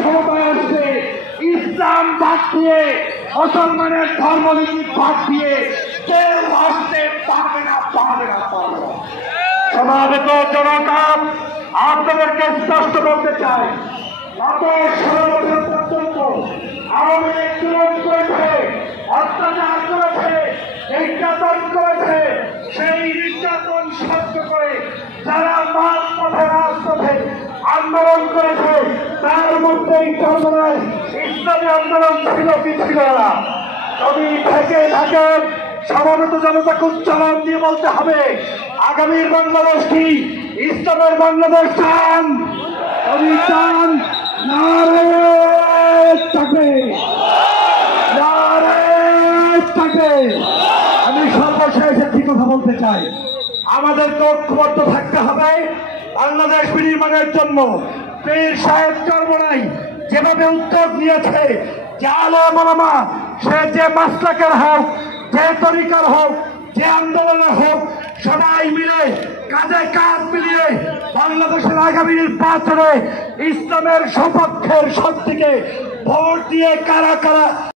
ক্ষমতায় আসছে ইসলাম বাদ দিয়ে মুসলমানের ধর্মনীতি বাদ দিয়ে কেউ আসতে পারবে না। সমাবেত জনতা, আপনাদেরকে স্পষ্ট করতে চাই, গত 16 বছর পর্যন্ত আওয়ামী লীগ জুলুম করেছে, অত্যাচার করেছে, নির্যাতন করেছে। সেই নির্যাতন সহ্য করে যারা মাঝপথে রাজপথে আন্দোলন করেছে, তার মধ্যেই চন্দ্রায় ইসলামী আন্দোলন ছিল কি ছিল না? যদি থেকে থাকেন, সমাবেত জনতাকে উচ্চারণ দিয়ে বলতে হবে, আগামীর বাংলাদেশ কি ইসলামের বাংলাদেশ চান? যদি চান, নারে তাকবীর, নারে তাকবীর। আমি সর্বশেষ একটি কথা বলতে চাই, আমাদের ঐক্যবদ্ধ থাকতে হবে বাংলাদেশ বিনির্মাণের জন্য। পীর সাহেব চরমোনাই যেভাবে উদ্যোগ নিয়েছে, যে আলেম ওলামা, সে যে মাসলাকের হোক, যে তরিকার হোক, যে আন্দোলনের হোক, সবাই মিলে কাঁধে কাঁধ মিলিয়ে বাংলাদেশের আগামী নির্বাচনে ইসলামের সপক্ষের শক্তিকে ভোট দিয়ে কারা কারা